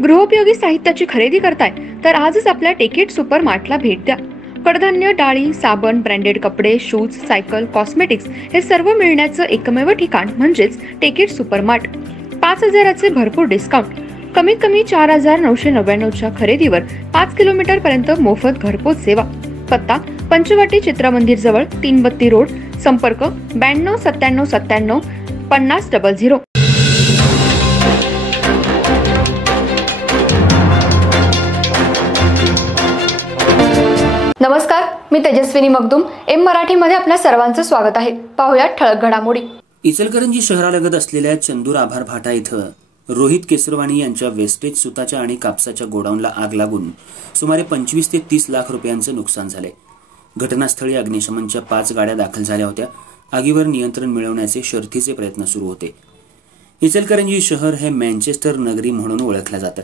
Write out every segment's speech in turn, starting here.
गृहोपयोगी साहित्याची खरेदी करताय तर आजच आपल्या टेकेट सुपर मार्टला भेट द्या। कडधान्य, डाळी, साबण, ब्रँडेड कपडे, शूज, सायकल, कॉस्मेटिक्स हे सर्व मिळण्याचं एकमेव ठिकाण म्हणजेच टेकेट सुपर मार्ट। 5,000चे भरपूर डिस्काउंट, कमीत कमी 4,999च्या खरेदीवर 5 किलोमीटर पर्यंत मोफत घरपोच सेवा। पत्ता पंचवटी चित्रमंदिर जवळ, 3 बत्ती रोड। संपर्क 92 97 97 50 00। नमस्कार, मी तेजस्विनी मगदूम। एम मराठीमध्ये आपल्या सर्वांचं स्वागत आहे। पाहूया ठळक घडामोडी। इचलकरंजी शहरालगत असलेल्या चंदूर आभार फाटा इथं रोहित केसरवाणी यांच्या वेस्टेज सुताच्या आणि कापसाच्या गोडाऊनला आग लागून सुमारे 25 ते 30 लाख रुपयांचं नुकसान झाले। घटनास्थळी अग्निशमनच्या 5 गाड्या दाखल झाल्या होत्या। आगीवर नियंत्रण मिळवण्याचे शर्थीचे प्रयत्न सुरू होते। इचलकरंजी शहर हे मँचेस्टर नगरी म्हणून ओळखलं जातं।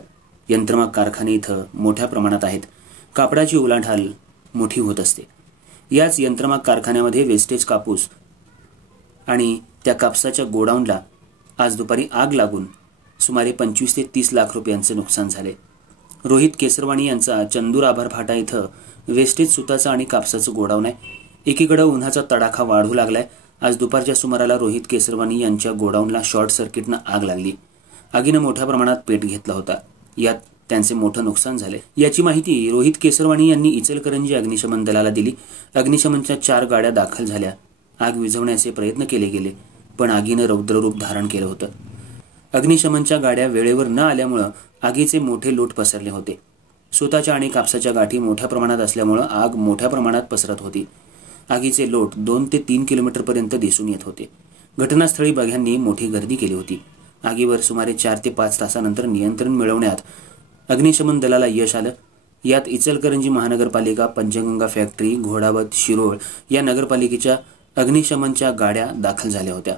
यंत्रमाग कारखाने इथं मोठ्या प्रमाणात आहेत। कापडाची उलाढाल मोठी होत असते। याच यंत्रमाग कारखान्यामध्ये वेस्टेज कापूस आणि त्या कापसाच्या गोडाऊनला आज दुपारी आग लागून सुमारे 25 ते 30 लाख रुपयांचं नुकसान झाले। रोहित केसरवाणी यांचा चंदूर आभार फाटा इथं वेस्टेज सुताचं आणि कापसाचं गोडाऊन आहे। एकीकडे उन्हाचा तडाखा वाढू लागलाय। आज दुपारच्या सुमाराला रोहित केसरवाणी यांच्या गोडाऊनला शॉर्ट सर्किटनं आग लागली। आगीनं मोठ्या प्रमाणात पेट घेतला होता। यात त्यांचे मोठं नुकसान झाले। याची माहिती रोहित केसरवाणी यांनी इचलकरंजी अग्निशमन दलाला दिली। अग्निशमनच्या 4 गाड्या दाखल झाल्या। आग विझवण्याचे प्रयत्न केले गेले, पण आगीनं रौद्ररूप धारण केलं होतं। अग्निशमनच्या गाड्या वेळेवर न आल्यामुळे आगीचे मोठे लोट पसरले होते। सुताच्या आणि कापसाच्या गाठी मोठ्या प्रमाणात असल्यामुळे आग मोठ्या प्रमाणात पसरत होती। आगीचे लोट 2 ते 3 किलोमीटर पर्यंत दिसून येत होते। घटनास्थळी बघ्यांनी मोठी गर्दी केली होती। आगीवर सुमारे 4 ते 5 तासानंतर नियंत्रण मिळवण्यात अग्निशमन दलाला यश आलं। यात इचलकरंजी महानगरपालिका, पंचगंगा फॅक्टरी, घोडावत, शिरोळ या नगरपालिकेच्या अग्निशमनच्या गाड्या दाखल झाल्या होत्या।